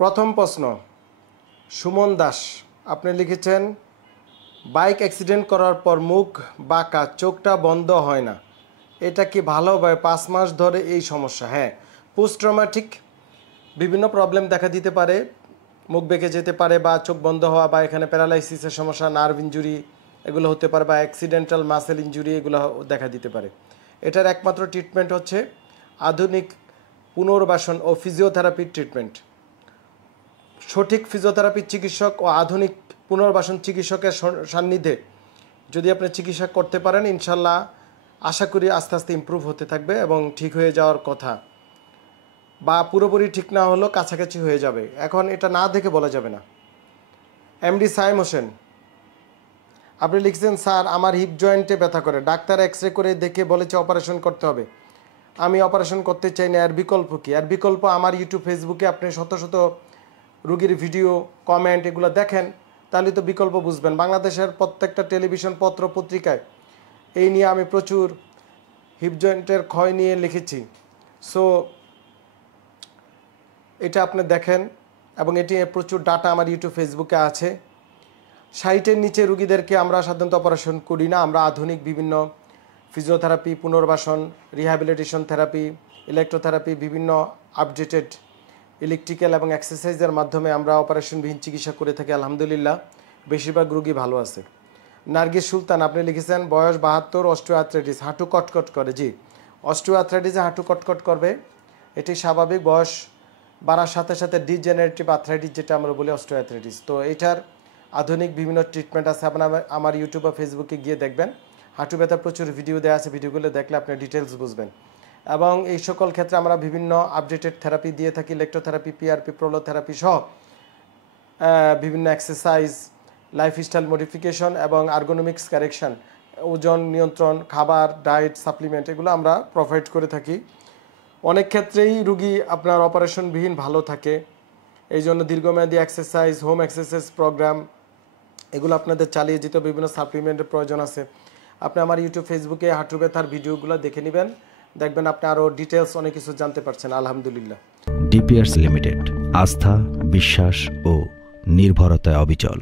প্রথম প্রশ্ন সুমন দাস আপনি লিখেছেন বাইক অ্যাক্সিডেন্ট করার পর মুখ বাঁকা, চোখটা বন্ধ হয় না, এটা কি ভালোভাবে 5 মাস ধরে এই সমস্যা? হ্যাঁ, পোস্ট ট্রমাটিক বিভিন্ন প্রবলেম দেখা দিতে পারে, মুখ বেঁকে যেতে পারে বা চোখ বন্ধ হওয়া বা এখানে প্যারালাইসিসের সমস্যা, নার্ভ ইনজুরি এগুলো হতে পারে বা অ্যাক্সিডেন্টাল মাসেল ইনজুরি এগুলো দেখা দিতে পারে। এটার একমাত্র ট্রিটমেন্ট হচ্ছে আধুনিক পুনর্বাসন ও ফিজিওথেরাপির ট্রিটমেন্ট। সঠিক ফিজিওথেরাপির চিকিৎসক ও আধুনিক পুনর্বাসন চিকিৎসকের সান্নিধ্যে যদি আপনি চিকিৎসা করতে পারেন, ইনশাল্লাহ আশা করি আস্তে আস্তে ইমপ্রুভ হতে থাকবে এবং ঠিক হয়ে যাওয়ার কথা, বা পুরোপুরি ঠিক না হলেও কাছাকাছি হয়ে যাবে। এখন এটা না দেখে বলা যাবে না। এমডি সাইম হোসেন আপনি লিখছেন, স্যার আমার হিপ জয়েন্টে ব্যথা করে, ডাক্তার এক্সরে করে দেখে বলেছে অপারেশন করতে হবে, আমি অপারেশন করতে চাই না, এর বিকল্প কী? এর বিকল্প আমার ইউটিউব ফেসবুকে আপনি শত শত রুগীর ভিডিও কমেন্ট এগুলো দেখেন, তাহলে তো বিকল্প বুঝবেন। বাংলাদেশের প্রত্যেকটা টেলিভিশন পত্র পত্রিকায় এই নিয়ে আমি প্রচুর হিপ জয়েন্টের ক্ষয় নিয়ে লিখেছি। সো এটা আপনি দেখেন এবং এটি প্রচুর ডাটা আমার ইউটিউব ফেসবুকে আছে। 60-এর নিচে রুগীদেরকে আমরা সাধারণত অপারেশন করি না, আমরা আধুনিক বিভিন্ন ফিজিওথেরাপি, পুনর্বাসন, রিহ্যাবিলিটেশন থেরাপি, ইলেকট্রোথেরাপি, বিভিন্ন আপডেটেড ইলেকট্রিক্যাল এবং এক্সারসাইজের মাধ্যমে আমরা অপারেশনবিহীন চিকিৎসা করে থাকি। আলহামদুলিল্লাহ বেশিরভাগ রুগী ভালো আছে। নার্গিস সুলতান আপনি লিখেছেন বয়স 72, অস্টিওআর্থ্রাইটিস, হাঁটু কটকট করে। জি, অস্টিওআর্থ্রাইটিসে হাঁটু কটকট করবে, এটি স্বাভাবিক। বয়স বাড়ার সাথে সাথে ডিজেনারেটিভ আর্থ্রাইটিস যেটা আমরা বলি অস্টিওআর্থ্রাইটিস, তো এটার আধুনিক বিভিন্ন ট্রিটমেন্ট আছে। আপনার আমার ইউটিউব বা ফেসবুকে গিয়ে দেখবেন, হাঁটু ব্যথার প্রচুর ভিডিও দেওয়া আছে, ভিডিওগুলো দেখলে আপনি ডিটেলস বুঝবেন। এবং এই সকল ক্ষেত্রে আমরা বিভিন্ন আপডেটেড থেরাপি দিয়ে থাকি, ইলেকট্রোথেরাপি, পিআরপি, প্রোলোথেরাপি সহ বিভিন্ন এক্সারসাইজ, লাইফস্টাইল মডিফিকেশন এবং আর্গোনমিক্স কারেকশন, ওজন নিয়ন্ত্রণ, খাবার, ডায়েট, সাপ্লিমেন্ট এগুলো আমরা প্রোভাইড করে থাকি। অনেক ক্ষেত্রেই রুগী আপনার অপারেশনবিহীন ভালো থাকে। এই জন্য দীর্ঘমেয়াদী এক্সারসাইজ, হোম এক্সারসাইজ প্রোগ্রাম এগুলো আপনাদের চালিয়ে যেতে বিভিন্ন সাপ্লিমেন্টের প্রয়োজন আছে। আপনি আমার ইউটিউব ফেসবুকে হাঁটু ব্যথার ভিডিওগুলো দেখে নেবেন, দেখবেন আপনি আরও ডিটেলস অনেক কিছু জানতে পারছেন। আলহামদুলিল্লাহ। ডিপিআরস লিমিটেড, আস্থা, বিশ্বাস ও নির্ভরতায় অবিচল।